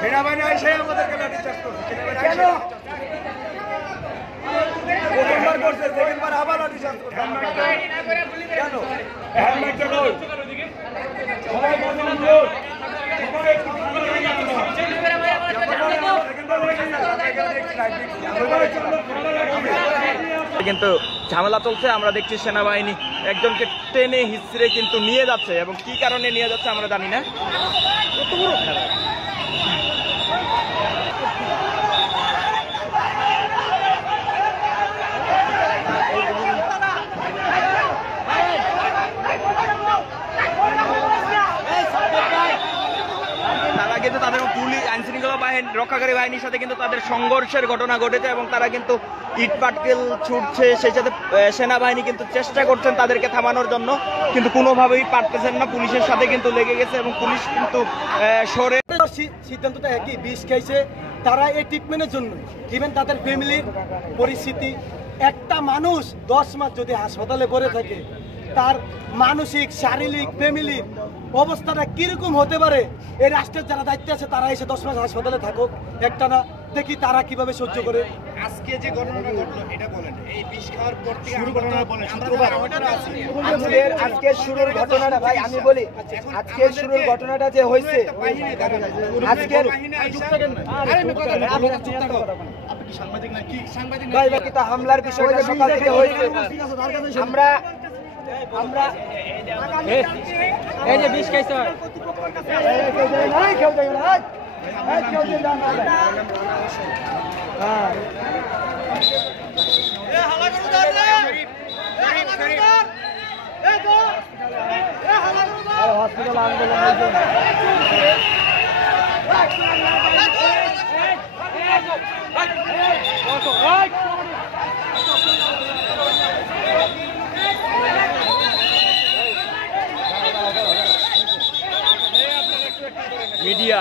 সেনাবাহিনী এসে আমাদেরকে লাঠিচার্জ করছে, প্রথমবার করছে, সেকেন্ডবার আবার লাঠিচার্জ করছে। কেন কিন্তু ঝামেলা চলছে। আমরা দেখছি সেনাবাহিনী একজনকে টেনে হিচড়ে কিন্তু নিয়ে যাচ্ছে, এবং কি কারণে নিয়ে যাচ্ছে আমরা জানি না। তারা কিন্তু তাদের পুলিশ আইনশৃঙ্খলা বাহিনী রক্ষাকারী বাহিনীর সাথে কিন্তু তাদের সংঘর্ষের ঘটনা ঘটেছে, এবং তারা কিন্তু ইট পাটকেল ছুটছে। সেই সাথে সেনাবাহিনী কিন্তু চেষ্টা করছেন তাদেরকে থামানোর জন্য, কিন্তু কোনোভাবেই পারতেছেন না। পুলিশের সাথে কিন্তু লেগে গেছে, এবং পুলিশ কিন্তু সরে। সিদ্ধান্তটা একই, বিষ খাইছে তারা এই ট্রিটমেন্টের জন্য। ইভেন তাদের ফ্যামিলির পরিস্থিতি, একটা মানুষ 10 মাস যদি হাসপাতালে পড়ে থাকে, তার মানসিক শারীরিক ফ্যামিলির অবস্থাটা কিরকম হতে পারে। এই রাষ্ট্রের যারা দায়িত্বে আছে তারা এসে 10 মাস হাসপাতালে থাকুক একটা না, দেখি তারা কিভাবে সহ্য করে। আজকে যে ঘটনাটা ঘটলো এটা বলেন, এই বিষ খাওয়ার পর থেকে শুরু ঘটনা বলেন। আজকের শুরুর ঘটনাটা ভাই আমি বলি, আজকের শুরুর ঘটনাটা যে হয়েছে, আজকের হামলার বিষয়টা সকাল থেকে হয়েছে। আমরা এই যে বিষ খাইছে হসপিটাল আন্দোলন মিডিয়া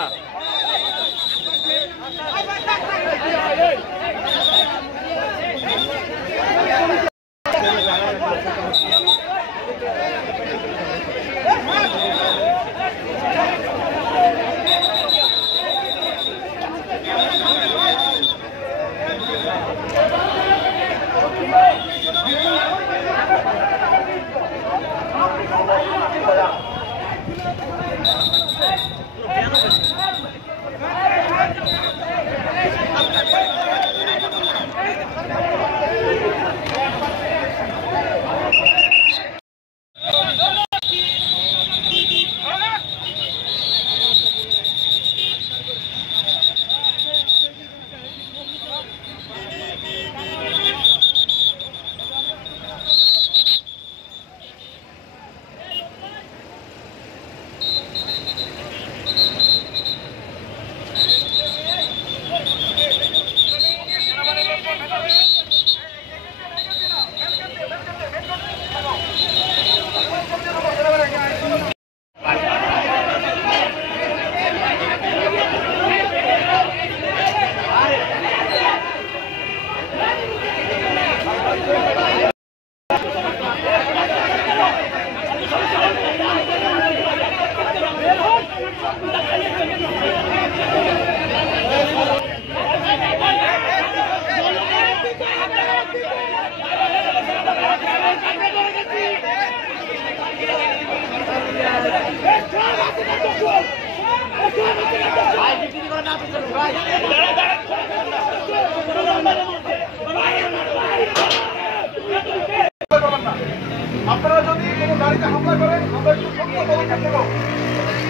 আপনারা যদি কোনো গাড়িতে হামলা করেন আমরা একটু শক্ত পদক্ষেপ নেব।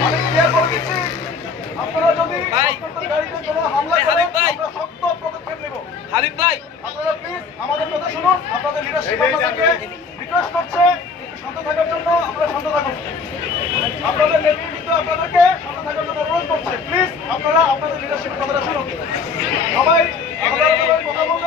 আমি ক্লিয়ার করে দিচ্ছি, আপনারা যদি গাড়িতে কোনো হামলা করেন আমরা শক্ত পদক্ষেপ নেব। হাবিব ভাই, আপনারা প্লিজ আমাদের কথা শুনুন। আপনাদের লিডারশিপ আমাদেরকে রিকোয়েস্ট করছে একটু শান্ত থাকার জন্য। আমরা শান্ত থাকুন। আপনাদের নেতৃত্ব আপনাদেরকে শান্ত থাকার জন্য অনুরোধ করছে। প্লিজ আপনারা আপনাদের লিডারশিপের কথাটা শুনুন। সবাই কথা বলুন।